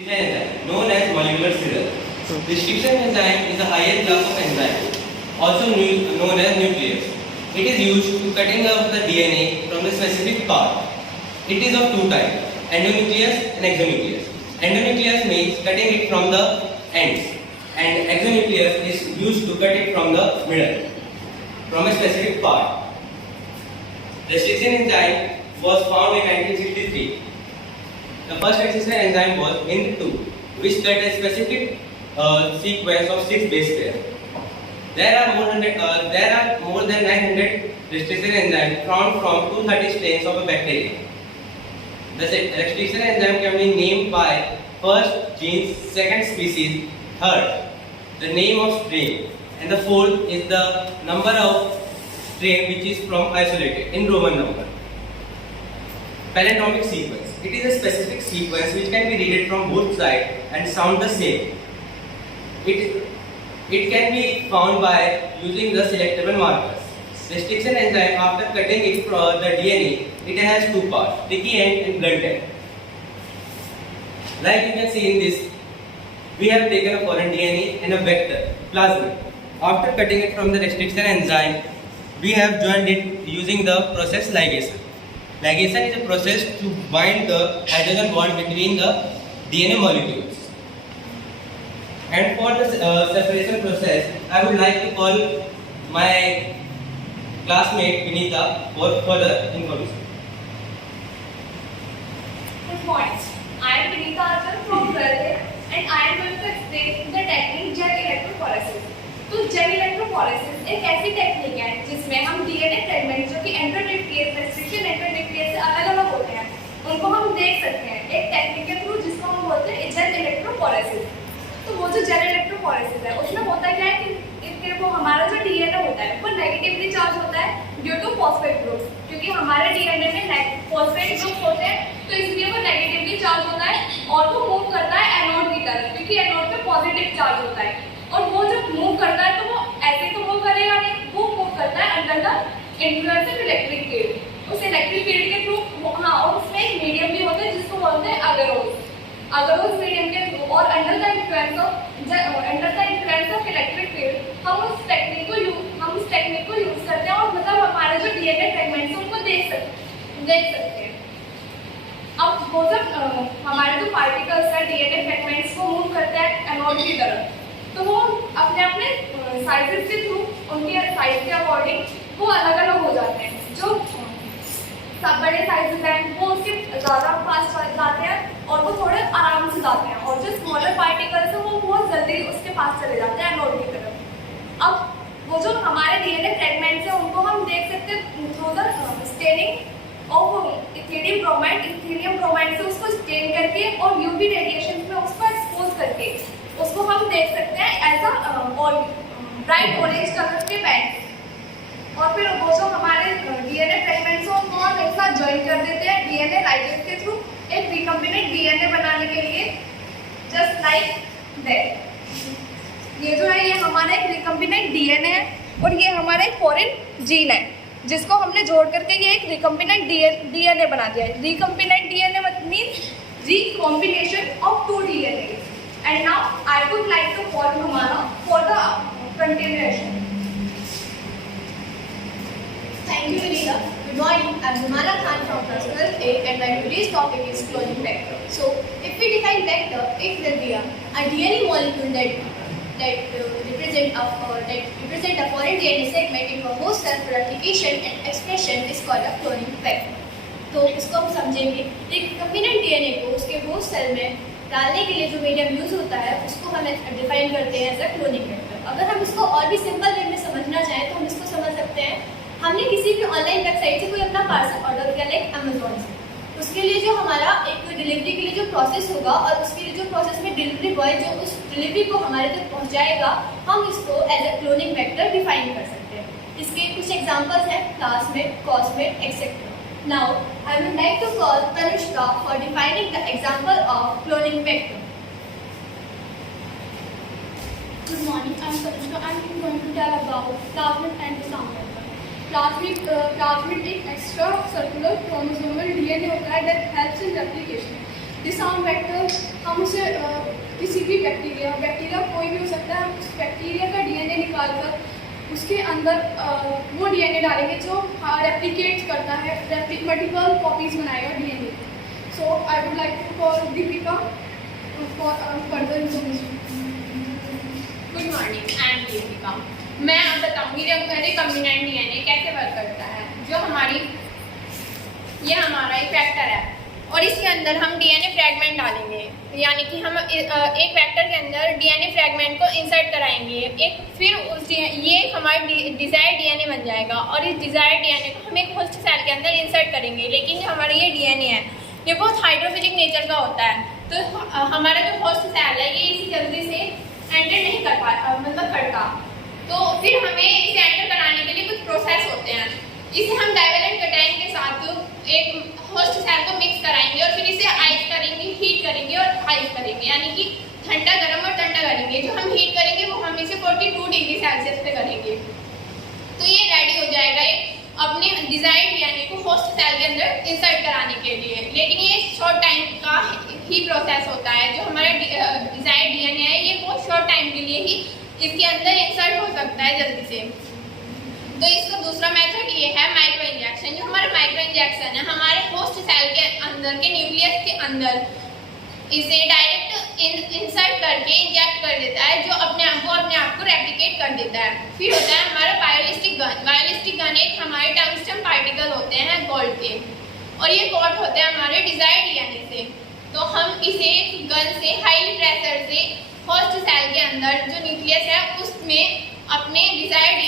enzyme known as molecular serial. Restriction enzyme is a higher class of enzyme, also known as nuclease. It is used to cutting off the DNA from the specific part. It is of two types, endonuclease and exonuclease. Endonuclease means cutting it from the ends, and exonuclease is used to cut it from the middle, from a specific part. Restriction enzyme was found in 1963. The first restriction enzyme was Hind2, which cut a specific sequence of 6 base pairs. There are more than 900 restriction enzymes found from 230 strains of a bacteria. The restriction enzyme can be named by first genes, second species, third the name of strain, and the fourth is the number of strain which is from isolated in Roman number. Palindromic sequence. It is a specific sequence which can be read from both sides and sound the same. It can be found by using the selectable markers. Restriction enzyme, after cutting it from the DNA, it has two parts, sticky end and blunt end. Like you can see in this, we have taken a foreign DNA and a vector, plasmid. After cutting it from the restriction enzyme, we have joined it using the process ligation. Ligation is a process to bind the hydrogen bond between the DNA molecules. And for the separation process, I would like to call my classmate Vinita for further information. Good morning. I am Vinita Arthur from 12th and I am going to explain the technique gel electrophoresis. तो gel electrophoresis एक ऐसी technique है जिसमें हम DNA fragment जो कि endonuclease restriction endonuclease से अलग-अलग होते हैं उनको हम देख सकते हैं एक टेक्निक के थ्रू जिसको हम बोलते हैं जेल इलेक्ट्रोफोरेसिस। तो वो जो जेल इलेक्ट्रोफोरेसिस है उसमें होता क्या है कि इसके वो हमारा जो डीएनए होता है वो नेगेटिवली चार्ज होता है ड्यू टू फॉस्फेट ग्रुप्स, क्योंकि हमारे डीएनए में फॉस्फेट ग्रुप्स होते हैं तो इसलिए वो नेगेटिवली चार्ज होता है और वो मूव करता है एनोड की तरफ, क्योंकि एनोड पे पॉजिटिव चार्ज होता है और वो जब मूव करता है तो वो ऐसे तो मूव करेगा नहीं, वो मूव करता है under the influence of electric field. उस इलेक्ट्रिक फील्ड के थ्रू और उसमें एक मीडियम भी होता है जिसको बोलते हैं अगरोस मीडियम के थ्रू और under the influence of electric field हम उस टेक्निक को यूज करते हैं और मतलब हमारे जो डीएनए फ्रेगमेंट्स हैं उनको देख सकते हैं। अब वो जब हमारे जो पार्टिकल्स हैं डीएनए फ्रेगमेंट्स को मूव करते हैं एनोड की तरफ, तो वो अपने अपने साइजेस के थ्रू उनके साइज के अकॉर्डिंग वो अलग अलग हो जाते हैं। जो सब बड़े साइजेस हैं वो उसके ज़्यादा फास्ट जाते हैं और वो थोड़े आराम से जाते हैं, और जो स्मॉलर पार्टिकल्स हैं वो बहुत जल्दी उसके पास चले जाते हैं एनोड की तरफ। अब वो जो हमारे डीएनए फ्रेगमेंट्स हैं उनको हम देख सकते हैं through the staining of Ethereum bromide से उसको स्टेन करके और यूवी रेडिएशन में उसको एक्सपोज करके उसको हम देख सकते हैं as a bright orange colour के बैंड। और फिर वो जो हमारे डीएनए फ्रेगमेंट्स हैं उनको हम एक साथ ज्वाइन कर देते हैं डीएनए लाइगेज के थ्रू एक रिकम्बिनेंट डीएनए बनाने के लिए, जस्ट लाइक दैट। ये जो है ये हमारा एक रिकम्बिनेंट डीएनए है और ये हमारा एक फॉरेन जीन है जिसको हमने जोड़ करके ये एक रिकम्बिनेंट डीएनए बना दिया है। Recombinant DNA means recombination of two DNA. And now I would like to call Humana for the continuation. Thank you, Vinita. Good morning. I'm Humana Khan from class 12A and my today's topic is cloning vector. So, if we define vector, it will be a DNA molecule that represent a foreign DNA segment into a host cell for replication and expression is called a cloning vector. तो इसको हम समझेंगे एक recombinant DNA को उसके host cell में डालने के लिए जो मीडियम यूज होता है उसको हम डिफाइन करते हैं एज अ क्लोनिंग वेक्टर। अगर हम इसको और भी सिंपल वे में समझना चाहें तो हम इसको समझ सकते हैं हमने किसी भी ऑनलाइन वेबसाइट से कोई अपना पार्सल ऑर्डर किया लाइक अमेजोन से, उसके लिए जो हमारा एक डिलीवरी के लिए जो प्रोसेस होगा और उसके लिए जो प्रोसेस में डिलीवरी बॉय जो उस डिलीवरी को हमारे तक पहुँचाएगा हम इसको as a cloning vector define कर सकते हैं। इसके कुछ एग्जाम्पल्स हैं plasmid, cosmid etcetera. Now, I would like to call Tanushka for defining the example of cloning vector. Good morning, I am Tanushka. I am going to tell about plasmid and the sound vector. Plasmid एक extra circular chromosomal DNA होता है that helps in replication. The sound vector हम उसे किसी भी bacteria कोई भी हो सकता है, उस बैक्टीरिया का डीएनए निकालकर उसके अंदर वो डीएनए डालेंगे जो रेप्लिकेट करता है, मल्टीपल कॉपीज बनाएगा DNA. So I would like to call Deepika for further information. Good morning, I am Deepika. मैं अब बताऊंगी रिकॉम्बिनेंट डीएनए कैसे वर्क करता है। जो ये हमारा एक वेक्टर है और इसके अंदर हम डीएनए फ्रैगमेंट डालेंगे, यानी कि हम एक वेक्टर के अंदर डीएनए फ्रैगमेंट को इंसर्ट कराएंगे। ये हमारा डिजायर्ड डीएनए बन जाएगा और इस डिजायर्ड डीएनए को हम एक होस्ट सेल के अंदर इंसर्ट करेंगे। लेकिन जो हमारा ये डीएनए है ये बहुत हाइड्रोफिलिक नेचर का होता है, तो हमारा जो होस्ट सेल है ये इसे जल्दी से एंटर नहीं कर करता। तो फिर हमें इसे एंटर कराने के लिए कुछ प्रोसेस होते हैं। इसे हम डाइवेलेंट कैटायन के साथ एक होस्ट सेल को मिक्स कराएंगे और फिर इसे आइस करेंगे, हीट करेंगे और आइस करेंगे, यानी कि ठंडा गर्म और ठंडा करेंगे। जो हम हीट करेंगे वो हम इसे 42 डिग्री सेल्सियस पे करेंगे। तो ये रेडी हो जाएगा अपने डिजायर्ड डीएनए को होस्ट सेल के अंदर इंसर्ट कराने के लिए। लेकिन ये शॉर्ट टाइम का ही प्रोसेस होता है। जो हमारा डिजायर्ड डीएनए है ये बहुत शॉर्ट टाइम के लिए ही इसके अंदर इंसर्ट हो सकता है जल्दी से। तो इसका दूसरा मेथड ये है माइक्रो इंजेक्शन। जो हमारा माइक्रो इंजेक्शन है हमारे होस्ट सेल के अंदर के न्यूक्लियस के अंदर इसे डायरेक्ट इंसर्ट करके इंजेक्ट कर देता है, जो अपने आप को रेप्लिकेट कर देता है। फिर होता है हमारा बायोलिस्टिक गन। बायोलिस्टिक गन एक हमारे टंगस्टन पार्टिकल होते हैं गोल्ड के, और ये कोट होते हैं हमारे डिजायर्ड डीएनए से। तो हम इसे गन से हाई प्रेशर से होस्ट सेल के अंदर जो न्यूक्लियस है उसमें अपने डिजायर्ड